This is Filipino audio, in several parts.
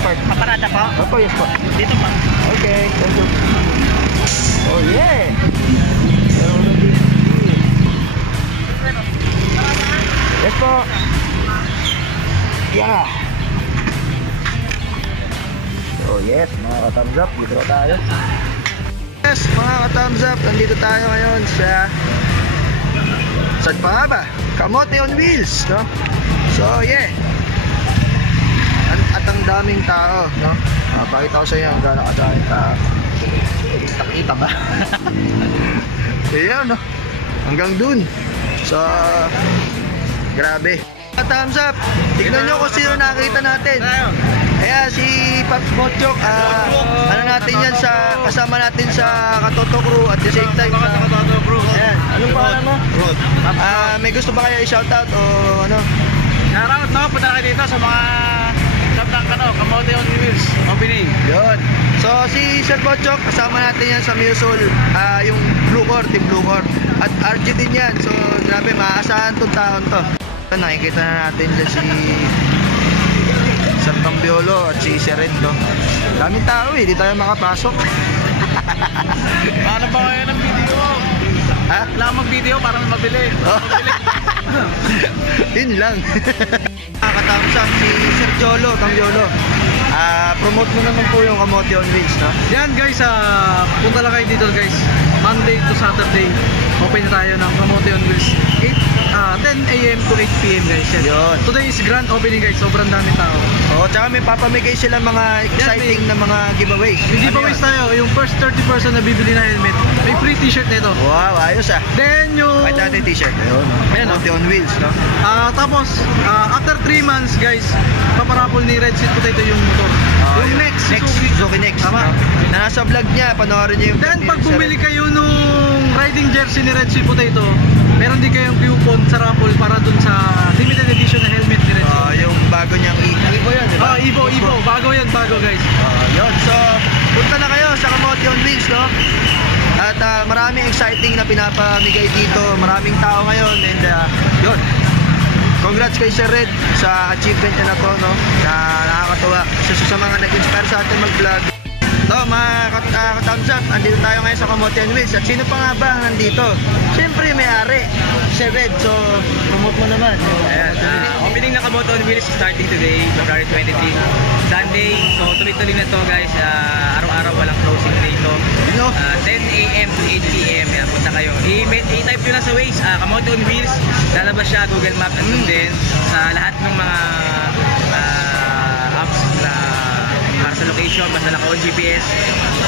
part? Paparada po? Opo, yes po. Dito po. Okay, thank you. Oh yeah! Yes po. Yeah. Oh yes, mga ka-thumbs up, dito tayo. Yes, mga ka-thumbs up, nandito tayo ngayon sa saan pa nga ba? Kamote on Wheels, no? So yeah. At ang daming tao, no? Pakita ko sa inyo ang gano'ng kadaming tao. Nakita ba? Ayan, no? Hanggang dun. So, grabe. Thumbs up. Tignan nyo kung sino nakita natin. Ayan, si Pop Mochok. Ano natin yan sa, kasama natin sa Katoto Crew at the same time sa Katoto Crew. Ayan, anong pangalan mo? Rod. May gusto ba kayo i-shoutout o ano? Shoutout, no? Punta kayo dito sa mga shop ng Kamote on Wheels opening. Yun. So, si Sir Mochok, kasama natin yan sa Musul. Yung Blue Core, Team Blue Core. At RG din yan. So, grabe, maaasahan tong taon to. Nakikita na natin dyan si Sir Cambiolo at si Serento. Daming tao eh, di tayo makapasok. Paano ba kayo ng video? Ha? Kailangan mag-video para mabili. Yun lang. Nakakatapos si Sir Jolo, Cambiolo. Promote mo naman po yung Kamote on Wheels, no? Yan guys, punta lang kayo dito guys. Monday to Saturday, open tayo ng Kamote on Wheels. 10 a.m. to 8 p.m. guys. Yun. Today is grand opening guys, sobrang daming tao. Oh, tsaka may papamigay sila mga exciting na mga giveaways. May Ano giveaways yun? tayo, yung first 30 person na bibili na helmet, may free t-shirt nito. Wow, ayos ah. Then yung... May dati t-shirt. Ayun, Ayan, Kamote on Wheels, no? Tapos, after 3 months guys, paparapol ni Red Seat Potato yung motor. Yung next, Suzuki Next. Tama. Na nasa vlog niya, panoorin niyo yung Then vlog pag ni Sir bumili kayo nung riding jersey ni Red Sweet Potato, meron din kayong coupon sa raffle para dun sa limited edition na helmet ni Red Sweet. yung bago niyang Evo yun, di ba? Evo. Bago yan, bago guys. Yun. So, punta na kayo sa Kamote on Wheels, no? At maraming exciting na pinapamigay dito. Maraming tao ngayon. And yun. Congrats kay Sir Red sa achievement niya na to, no? Na nakakatuwa. Isa sa mga nag-inspire sa atin mag-vlog. So, mga ka-thumbs up, andito tayo ngayon sa Kamote on Wheels. At sino pa nga ba nandito? Siyempre, may-ari, Sir Red. So, promote mo naman. Ayan, opening ng Kamote on Wheels starting today, February 23, Sunday. So tuloy-tuloy na to guys. Araw-araw walang closing day to. 10 a.m. to 8 p.m. Yan, punta kayo. I-type nyo lang sa Waze, Kamote on Wheels. Lalabas siya, Google Maps, and then sa lahat ng mga apps na para sa location, basta naka-on GPS,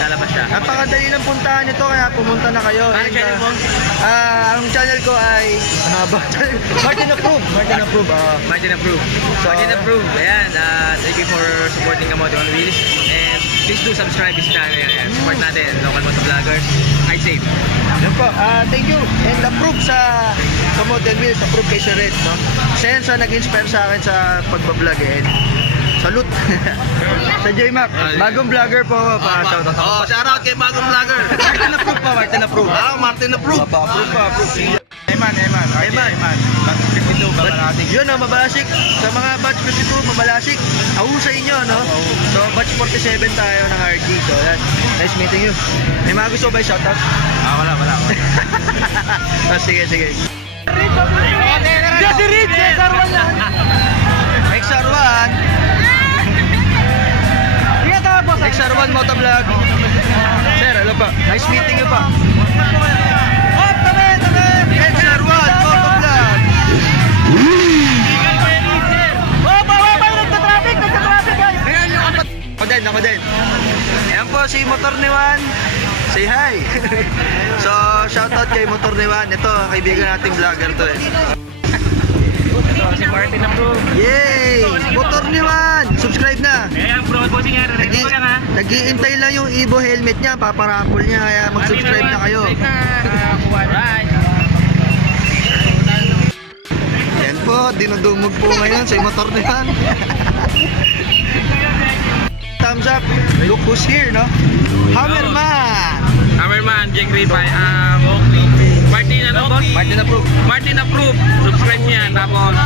lalabas siya. Napakadali lang puntahan nito, kaya pumunta na kayo. Ano channel mo? Ang channel ko ay Martin Approve. Martin Approve. Martin Approve. So, Martin Approve. Ayan, thank you for supporting Kamote on Wheels. And please do subscribe this channel. Ayan, support natin, local motor vloggers. Ride safe. Yan po. Thank you. And approve sa Kamote on Wheels. Approve kay Sir Red, no? Siya yan sa nag-inspire sa akin sa pagbablog. Salute. Sa J-Mac. Bagong vlogger po. Shoutout ako. Shoutout kay bagong vlogger. Martin Approve pa. Martin Approve. Martin Approve. Approve pa. Approve. Eman. Batch 52, Babalasik. Yun, Mabalasik. Sa mga batch 52, Mabalasik. Sa inyo, no? So, batch 47 tayo ng RG. So, yan. Nice meeting you. May mga gusto ba yung shoutout? Wala. Sige. Jesse Reed, XR1 yan. XR1. Ingat ako boss. XR1 Motovlog. Sir, hello pa. Nice meeting you pa. Tabi. XR1 Motovlog. Nagka-traffic guys. Ayan yung Ako din. Ayan po si Motor ni Juan. Say hi. So, shoutout kay Motor ni Juan. Ito, kaibigan nating vlogger to eh. Si Martin Approve. Yay! Motor ni Juan! Subscribe na! Ayan, promoting nga. Nag-i ko lang ha. Nag-iintay lang yung Evo helmet niya, paparapol niya, kaya mag-subscribe na kayo. Alright. Yan po, dinudumog po ngayon sa motor ni Juan. Thumbs up! Look who's here, no? Hammerman! Hammerman, Jake Ribay. Martin, ano boss? Martin Approve. Martin Approve. Subscribe niya. Tapos,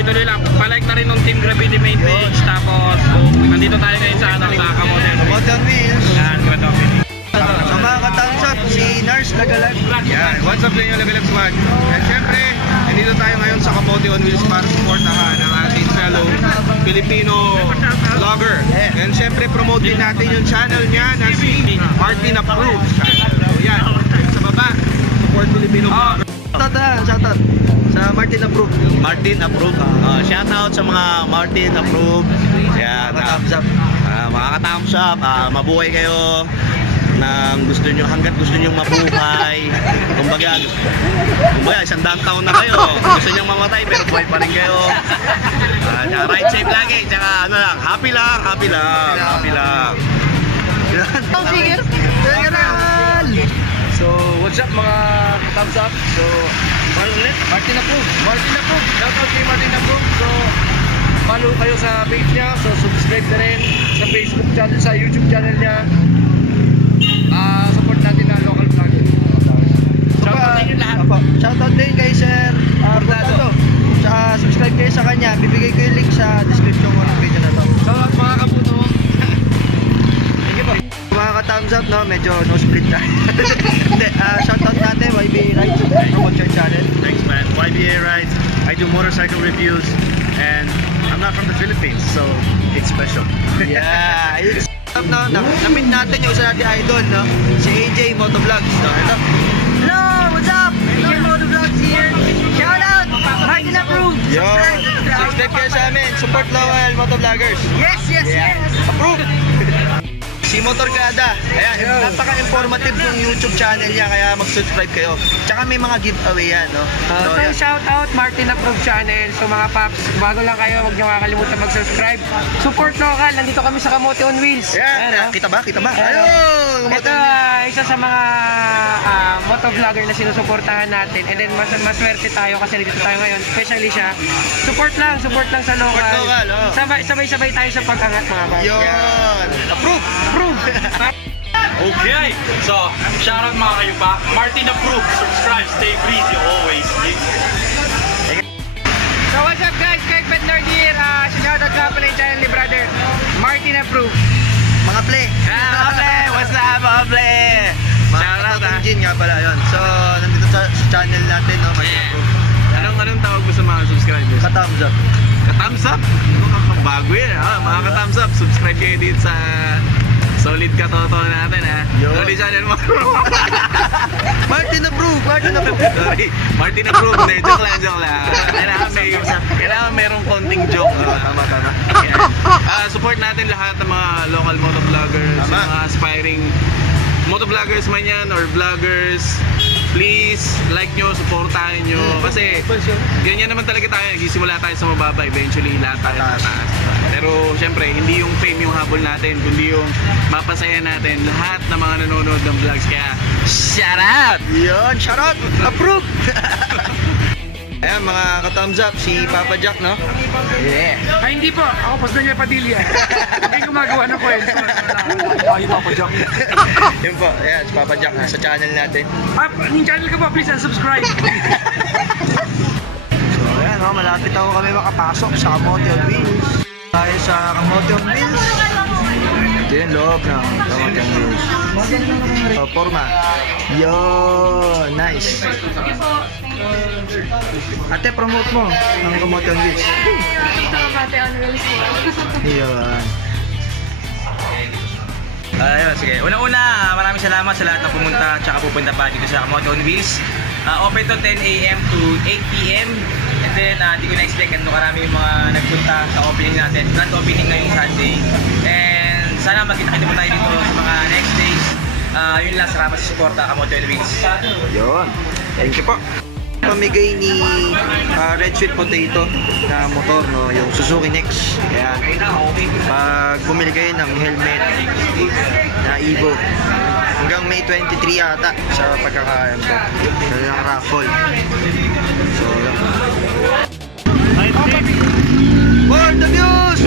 tuloy-tuloy lang. Palike na rin ng Team Gravity main page. Tapos, nandito tayo ngayon sa Kamote on Wheels. Kamote on Wheels. Yan, Kamote. So mga ka-thumbs up, si Nars Lagalag. Yan, what's up sa inyo, Level Up Squad? And syempre, nandito tayo ngayon sa Kamote on Wheels para supportahan ang ating fellow Filipino vlogger. And syempre, promote din natin yung channel niya na si Martin Approved channel. So yan, sa baba, support Filipino vlogger. Shoutout sa Martin Approved. Martin Approved. Shoutout sa mga Martin Approved. Yan, Mga thumbs up. mga ka-thumbs up, mabuhay kayo ng gusto nyo, hanggat gusto nyo mabuhay. Kumbaga, 100 taon na kayo, gusto nyo mamatay pero buhay pa rin kayo. Tsaka ride safe lagi, tsaka ano lang, happy lang. Oh, sige. General! So, what's up mga thumbs up? So, Martin Approved. shoutout kay Martin Approved. So, follow kayo sa page niya. So, subscribe na rin sa Facebook channel, sa YouTube channel niya. Support natin na local vlogger. Shoutout sa inyo lahat. Shoutout din kay Sir Bordado. Tsaka subscribe kayo sa kanya. Bibigay ko yung link sa description ko ng video na to. Shoutout mga kapuno. Thank you po. Mga ka-thumbs up, no? Medyo no split na. Hindi, shoutout natin, YB Rides. Promote your channel. Thanks man, YBA Rides. I do motorcycle reviews and I'm not from the Philippines, so it's special. Yeah, it's up no. Na-meet natin yung isa natin idol, no? Si AJ Motovlogs, no? Ito. Hello, what's up? AJ Motovlogs here. Shout out, Martin Approved. Yo, subscribe kayo sa amin. Support local motovloggers. Yes. Approve! Si Motorkada. Ayan, napaka-informative yung YouTube channel niya, kaya mag-subscribe kayo. Tsaka may mga giveaway yan, no? So, So yan. shout out Martin Approved channel. So mga paps, bago lang kayo, huwag niyo kakalimutan mag-subscribe. Support local, nandito kami sa Kamote on Wheels. Yan, Ayan, oh. kita ba? Ayan, Ayun! Ito isa sa mga motovlogger na sinusuportahan natin. And then maswerte tayo kasi nandito tayo ngayon. Especially siya. Support lang sa local. Support local, oh. Sabay-sabay tayo sa pag-angat mga paps. Yun! Approve! Okay, so, shoutout mga kayo pa. Martin Approved, subscribe, stay breezy always. So what's up guys, Craig Bednar here. Shoutout nga pala yung channel ni brother Martin Approved. Mga play! What's up, mga play? Shoutout Jin nga pala yun. So, nandito sa channel natin, no? Anong tawag mo sa mga subscribers? Ka-thumbs up. Ka-thumbs up? Bago yan, mga ka-thumbs up. Subscribe kayo dito sa Solid Katoto natin, ha? Yun. Solid channel mo. Martin Approved! Sorry, Martin Approved. Hindi, joke lang. Kailangan merong konting joke. Tama. Yan. Support natin lahat ng mga local motovloggers, Tama. mga aspiring motovloggers man yan or vloggers. Please, like nyo, supportahan nyo. Kasi, ganyan naman talaga tayo. Nagsisimula tayo sa mababa, eventually lahat tayo tataas. Pero, syempre, hindi yung fame yung habol natin, kundi yung mapasaya natin lahat ng mga nanonood ng vlogs. Kaya, shout out! Yun, shoutout! Approved! Ayan, mga ka-thumbs up, si Papa Jack, no? Yeah. Ay hindi po, ako Pastor Padilla. Hindi gumagawa ng kwento. Ay, Papa Jack. Yun po, ayan, si Papa Jack, sa channel natin. Yung channel ko po, please subscribe. So, ayan, no, malapit ako kami makapasok sa Kamote on Wheels. Tayo sa Kamote on Wheels. Ito yung loob ng Kamote on Wheels. So, forma. Yo, nice. Ate, promote mo ang Kamote on Wheels. Yun. Ayun, sige. Una-una, maraming salamat sa lahat na pumunta at saka pupunta pa dito sa Kamote on Wheels. Open to 10 a.m. to 8 p.m. And then, di ko na-expect ano karami yung mga nagpunta sa opening natin. Grand opening ngayong Sunday. And sana magkita-kita mo tayo dito sa mga next days. Yun lang, salamat sa suporta Kamote on Wheels. Yun. Thank you po. Pamigay ni Red Sweet Potato na motor, no, yung Suzuki Next. Kaya pag bumili kayo ng helmet na Evo, hanggang May 23 ata sa pagkakaayam ko. Yun ang raffle. So, yun. For the views!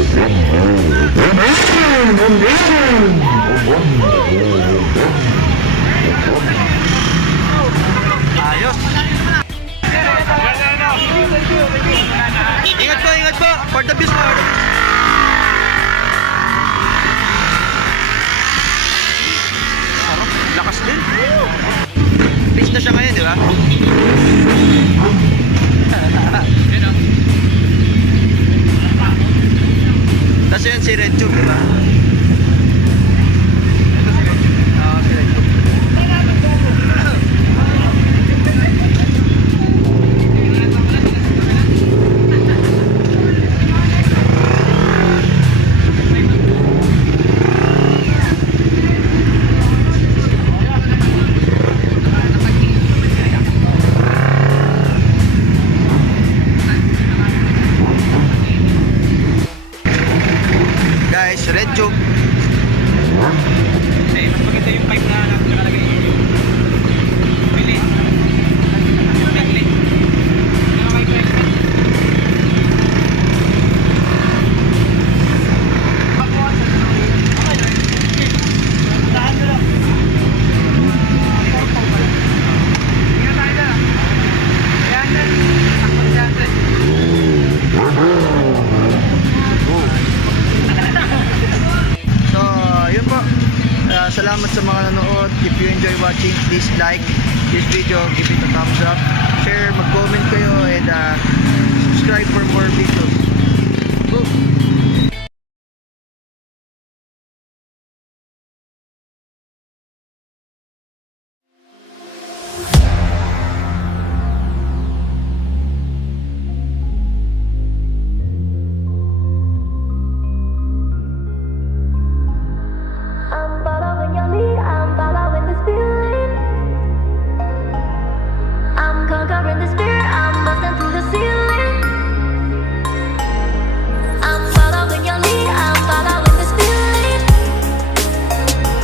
Ayos! Ingat po. For the views po. Lakas din. Fix na siya ngayon, di ba? Tapos yun si Red Tube, di ba? Si Red Tube. Guys, Red Tube. Eh, mas maganda yung pipe na nakalagay yun. Bili. Bili. Ano kayo ko expect? So, yun po. Salamat sa mga nanood. If you enjoy watching, please like this video, give it a thumbs up, share, mag-comment kayo, and subscribe for more videos. Go!